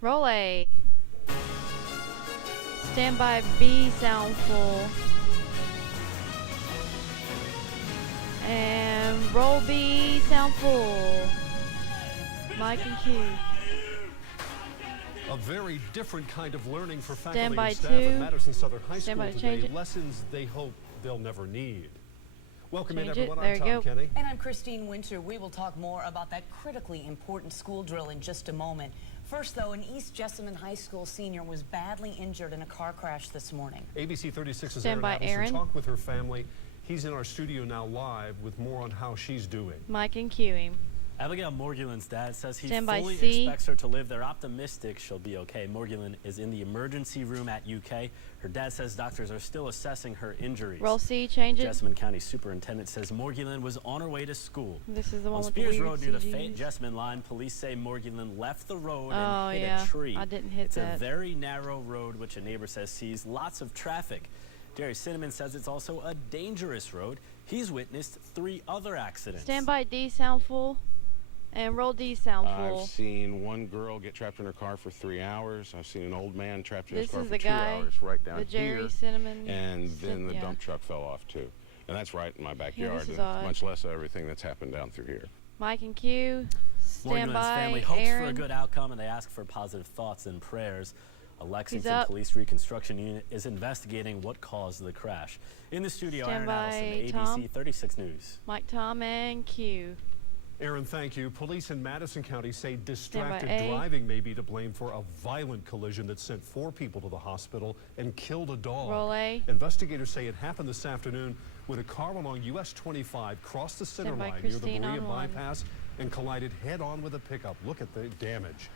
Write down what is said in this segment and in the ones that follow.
Roll A. Standby B sound full. And roll B sound full. Mike and Q. A very different kind of learning for faculty Standby and staff two. at Madison Southern High School Standby to today. change it. Lessons they hope they'll never need. Welcome in, Change it. everyone. There I'm you Tom go. Kenny. And I'm Christine Winter. We will talk more about that critically important school drill in just a moment. First, though, an East Jessamine High School senior was badly injured in a car crash this morning. ABC 36's Stand by, Aaron Aaron. Adelson talked with her family. He's in our studio now live with more on how she's doing. Mike and Q him. Abigail Morguelan's dad says he Standby fully C. expects her to live. They're optimistic she'll be okay. Morgulan is in the emergency room at UK. Her dad says doctors are still assessing her injuries. Roll C, change it. Jessamine County Superintendent says Morgulan was on her way to school. This is the one On with the Spears weird Road near the CGs. Fayette Jessamine line, police say Morgulan left the road Oh, and hit yeah. a tree. I didn't hit it's that. a very narrow road, which a neighbor says sees lots of traffic. Jerry Cinnamon says it's also a dangerous road. He's witnessed 3 other accidents. Standby D sound full. And roll D sound full. I've seen one girl get trapped in her car for 3 hours. I've seen an old man trapped in This his car is for the 2 guy, hours right down the Jerry here. Cinnamon. And then the yeah. dump truck fell off too. And that's right in my backyard, is and odd. much less everything that's happened down through here. Mike and Q. Stand Morgulan's by. family hopes Aaron. for a good outcome, and they ask for positive thoughts and prayers. A Lexington up. Police Reconstruction Unit is investigating what caused the crash. In the studio, Stand Aaron by, Adelson, Tom. ABC 36 News. Mike, Tom, and Q. Aaron, thank you. Police in Madison County say distracted A. driving may be to blame for a violent collision that sent 4 people to the hospital and killed a dog. Roll A. Investigators say it happened this afternoon when a car along US 25 crossed the center Stand by, line near the Christine, Berea on one. bypass and collided head-on with a pickup. Look at the damage.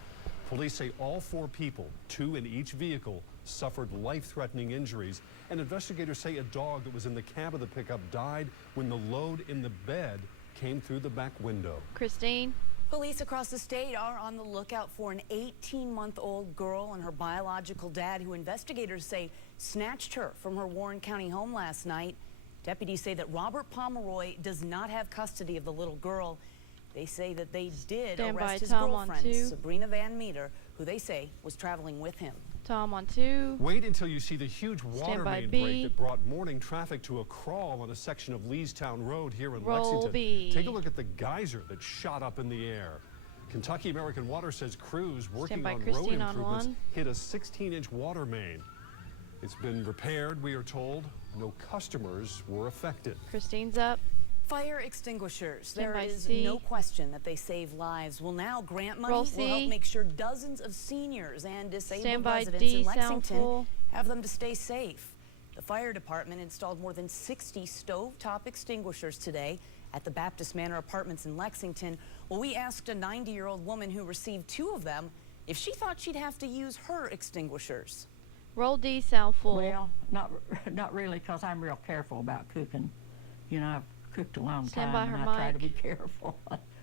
Police say all 4 people, 2 in each vehicle, suffered life-threatening injuries, and investigators say a dog that was in the cab of the pickup died when the load in the bed came through the back window. Christine. Police across the state are on the lookout for an 18-month-old girl and her biological dad, who investigators say snatched her from her Warren County home last night. Deputies say that Robert Pomeroy does not have custody of the little girl. They say that they did Stand by, arrest his Tom, on girlfriend, 2. Sabrina Van Meter, who they say was traveling with him. Tom on 2. Wait until you see the huge water by main B. break that brought morning traffic to a crawl on a section of Leestown Road here in Roll Lexington. B. Take a look at the geyser that shot up in the air. Kentucky American Water says crews working by, on road Christine, on improvements 1. hit a 16-inch water main. It's been repaired, we are told. No customers were affected. Christine's up. Fire extinguishers. Stand There by is C. no question that they save lives. Will now grant money Roll will C. help make sure dozens of seniors and disabled Stand by residents D, in sound Lexington full. have them to stay safe. The fire department installed more than 60 stovetop extinguishers today at the Baptist Manor Apartments in Lexington. Well, we asked a 90-year-old woman who received 2 of them if she thought she'd have to use her extinguishers. Roll D sound full. Well, not really, because I'm real careful about cooking. You know, I've cooked a long Stand time, by and her I try to mic. be careful.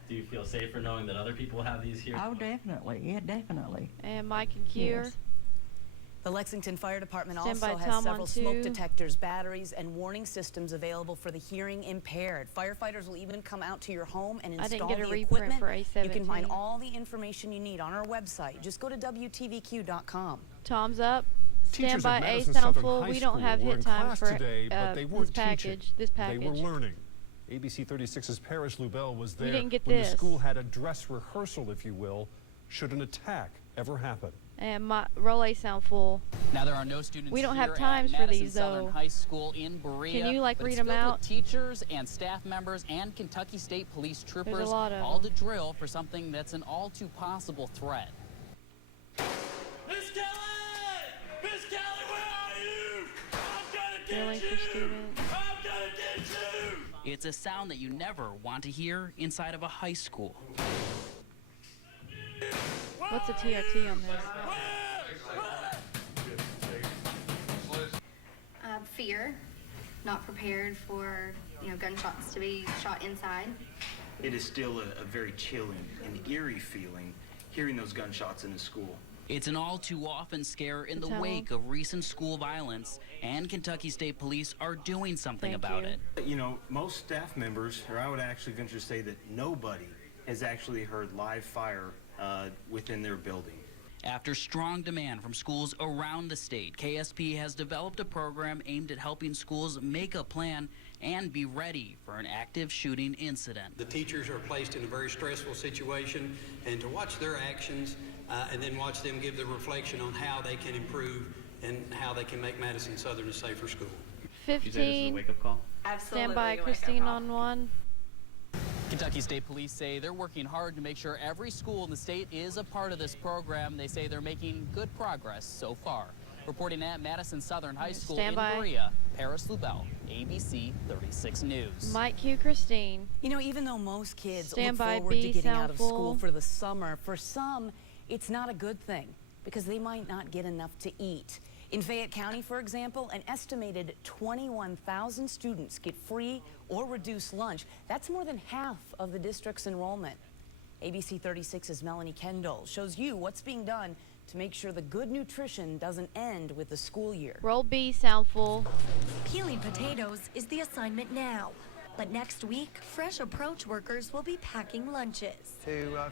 Do you feel safer knowing that other people have these here? Oh, definitely. Yeah, definitely. And Mike and Q. Yes. The Lexington Fire Department Stand by, also has Tom, on several smoke 2. detectors, batteries, and warning systems available for the hearing impaired. Firefighters will even come out to your home and I didn't install get a the reprint equipment. for You can find A17. all the information you need on our website. Just go to WTVQ.com. Tom's up. Teachers Stand by at A Madison sound Southern full. High We don't School have were hit in time class for today, but they weren't this package. teaching. This package. They were learning. ABC 36's Parrish Lubell was We there didn't get when this. the school had a dress rehearsal, if you will, should an attack ever happen. And roll A sound full. Now there are no students We don't here have times at for Madison these, Southern though. High School in Berea. Can you, like, but read it's 'em filled out? with teachers and staff members and Kentucky State Police troopers, lot of all them. to drill for something that's an all too possible threat. Miss Kelly! Miss Kelly, where are you? I'm gonna Drilling get for you! students. I'm gonna get you! It's a sound that you never want to hear inside of a high school. What's a TRT on this? Fear, not prepared for gunshots to be shot inside. It is still a very chilling and eerie feeling hearing those gunshots in the school. It's an all too often scare in the Tell 'em. wake of recent school violence, and Kentucky State Police are doing something Thank about you. it. You know, most staff members, or I would actually venture to say that nobody has actually heard live fire within their building. After strong demand from schools around the state, KSP has developed a program aimed at helping schools make a plan and be ready for an active shooting incident. The teachers are placed in a very stressful situation, and to watch their actions and then watch them give the reflection on how they can improve and how they can make Madison Southern a safer school. 15. Wake-up call? Absolutely. Stand by, Christine on 1. Kentucky State Police say they're working hard to make sure every school in the state is a part of this program. They say they're making good progress so far. Reporting at Madison Southern High School Stand in by. Berea, Paris Lubell, ABC 36 News. Mike Q. Christine. You know, even though most kids Stand look by, forward B, to getting sound out of full. school for the summer, for some, it's not a good thing because they might not get enough to eat. In Fayette County, for example, an estimated 21,000 students get free or reduced lunch. That's more than half of the district's enrollment. ABC 36's Melanie Kendall shows you what's being done to make sure the good nutrition doesn't end with the school year. Roll B, sound full. Peeling potatoes is the assignment now. But next week, Fresh Approach workers will be packing lunches.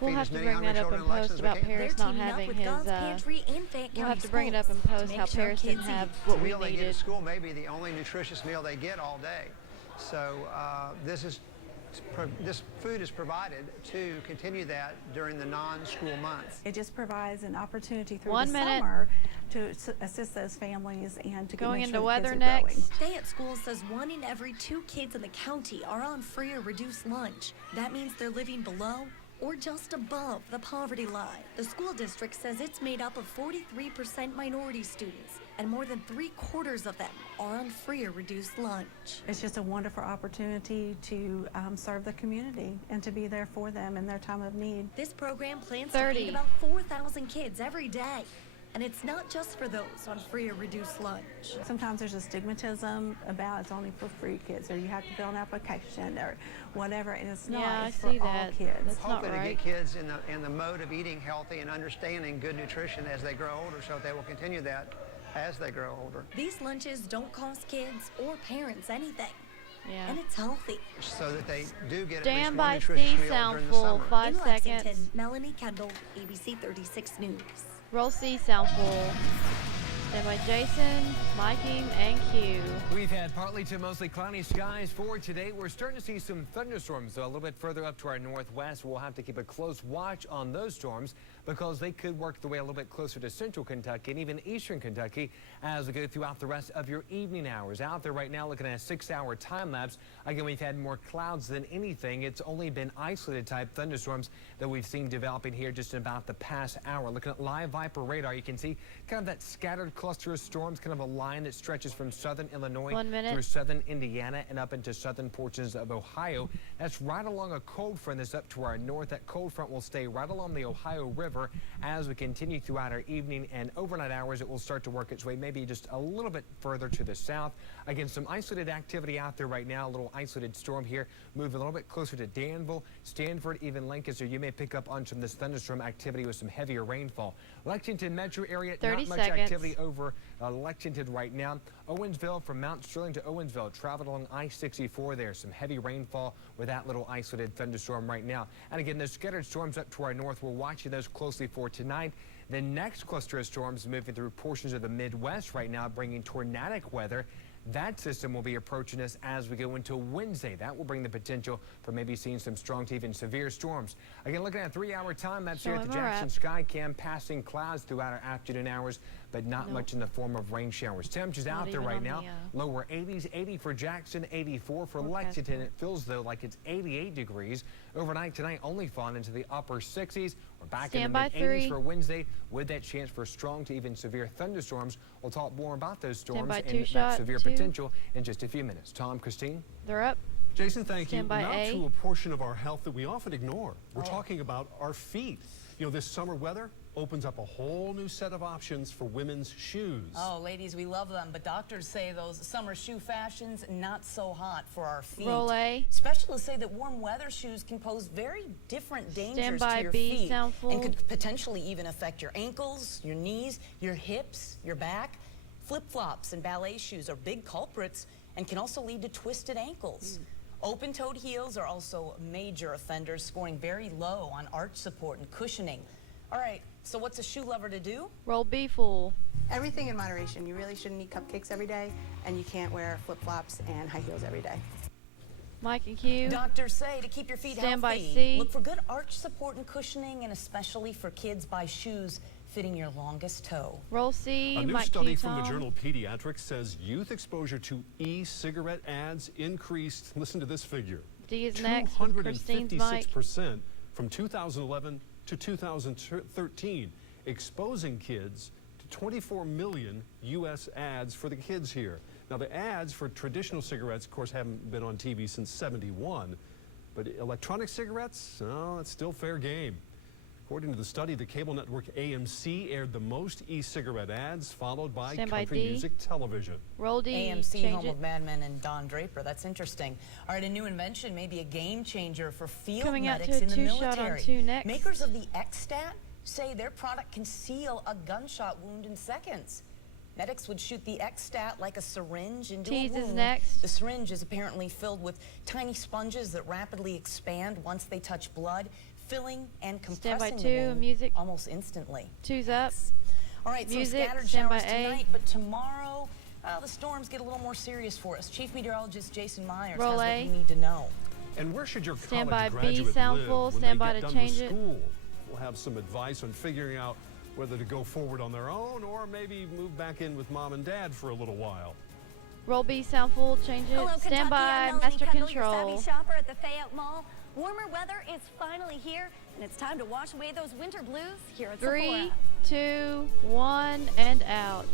We'll have to bring that up in post about Paris not having his, Pantry and Fayette we'll County have to bring it up schools in to post make how sure Paris kids didn't have eat. what The we meal they get needed. at school may be the only nutritious meal they get all day. So this food is provided to continue that during the non-school months. It just provides an opportunity through 1 the minute. summer to assist those families and to Going make into sure the weather kids are growing. next. Fayette School says 1 in every 2 kids in the county are on free or reduced lunch. That means they're living below or just above the poverty line. The school district says it's made up of 43% minority students, and more than 3/4 of them are on free or reduced lunch. It's just a wonderful opportunity to serve the community and to be there for them in their time of need. This program plans 30. to feed about 4,000 kids every day. And it's not just for those on free or reduced lunch. Sometimes there's a stigmatism about it's only for free kids, or you have to fill an application or whatever, and it's not. Yeah, I it's see for all that. kids. That's not Hoping to right. get kids in the mode of eating healthy and understanding good nutrition as they grow older, so they will continue that as they grow older. These lunches don't cost kids or parents anything. Yeah. And it's healthy. So that they do get at least Stand one by, nutritious C, meal sound during the full. summer. 5 In Lexington, seconds. Melanie Kendall, ABC 36 News. Roll C, sound full. Stand by, Jason, Mikey, and Q. We've had partly to mostly cloudy skies for today. We're starting to see some thunderstorms, though, a little bit further up to our northwest. We'll have to keep a close watch on those storms because they could work their way a little bit closer to central Kentucky and even eastern Kentucky as we go throughout the rest of your evening hours. Out there right now looking at a 6-hour time lapse. Again, we've had more clouds than anything. It's only been isolated type thunderstorms that we've seen developing here just in about the past hour. Looking at live Viper radar, you can see kind of that scattered cluster of storms, kind of a line that stretches from southern Illinois 1 minute. through southern Indiana and up into southern portions of Ohio. That's right along a cold front that's up to our north. That cold front will stay right along the Ohio River as we continue throughout our evening and overnight hours. It will start to work its way maybe just a little bit further to the south. Again, some isolated activity out there right now. A little isolated storm here moving a little bit closer to Danville, Stanford, even Lancaster. You may pick up on some of this thunderstorm activity with some heavier rainfall. Lexington metro area, 30 not much seconds. activity over Lexington right now. Owensville, from Mount Sterling to Owensville, traveled along I-64 there. Some heavy rainfall with that little isolated thunderstorm right now. And again, those scattered storms up to our north, we're watching those closely for tonight. The next cluster of storms moving through portions of the Midwest right now, bringing tornadic weather. That system will be approaching us as we go into Wednesday. That will bring the potential for maybe seeing some strong to even severe storms. Again, looking at a 3-hour time lapse here at the Jackson Sky Cam, passing clouds throughout our afternoon hours, but not much in the form of rain showers. Temperatures out there right now, lower 80s, 80 for Jackson, 84 for Lexington. It feels, though, like it's 88 degrees. Overnight tonight, only falling into the upper 60s. We're back in the mid-80s for Wednesday with that chance for strong to even severe thunderstorms. We'll talk more about those storms and that severe potential in just a few minutes. Tom, Christine? They're up. Jason, thank you. Stand by Now A. to a portion of our health that we often ignore. We're talking about our feet. You know, this summer weather opens up a whole new set of options for women's shoes. Oh, ladies, we love them, but doctors say those summer shoe fashions not so hot for our feet. Roll A. Specialists say that warm weather shoes can pose very different dangers Stand by to your B, feet sound full. and could potentially even affect your ankles, your knees, your hips, your back. Flip-flops and ballet shoes are big culprits and can also lead to twisted ankles. Open-toed heels are also major offenders, scoring very low on arch support and cushioning. All right, so what's a shoe lover to do? Roll B full. Everything in moderation. You really shouldn't eat cupcakes every day, and you can't wear flip-flops and high heels every day. Mike and Q. Doctors say to keep your feet Stand by healthy, C. look for good arch support and cushioning, and especially for kids, buy shoes fitting your longest toe. Roll C. A new Mike study Q, from the Tom. journal Pediatrics says youth exposure to e-cigarette ads increased, listen to this figure, D is next with Christine's Mike. 256% from 2011 to 2013, exposing kids to 24 million U.S. ads for the kids here. Now, the ads for traditional cigarettes, of course, haven't been on TV since '71, but electronic cigarettes, oh, it's still fair game. According to the study, the cable network AMC aired the most e-cigarette ads, followed by Stand by country D. music television. Roll D. AMC, Change home it. of Mad Men and Don Draper. That's interesting. All right, a new invention may be a game changer for field Coming out medics to a in the two-shot military. on two next. Makers of the X-Stat say their product can seal a gunshot wound in seconds. Medics would shoot the X-Stat like a syringe into Tease a is wound. next. The syringe is apparently filled with tiny sponges that rapidly expand once they touch blood, filling and Stand by compressing two. the wound Music. almost instantly. Two's up. All right, Music, some scattered stand by showers A. tonight, but tomorrow the storms get a little more serious for us. Chief Meteorologist Jason Myers Roll has what A. you need to know. And where should your Stand college by B, graduate sound live full. when Stand they by get to done change with it. school? We'll have some advice on figuring out whether to go forward on their own or maybe move back in with mom and dad for a little while. Roll B, sound full. Change it. Hello, Stand Kentucky. by. I'm Melanie Master Kendall, your control. savvy shopper at the Fayette Mall. Warmer weather is finally here, and it's time to wash away those winter blues here at 3, Sephora. 2, 1, and out.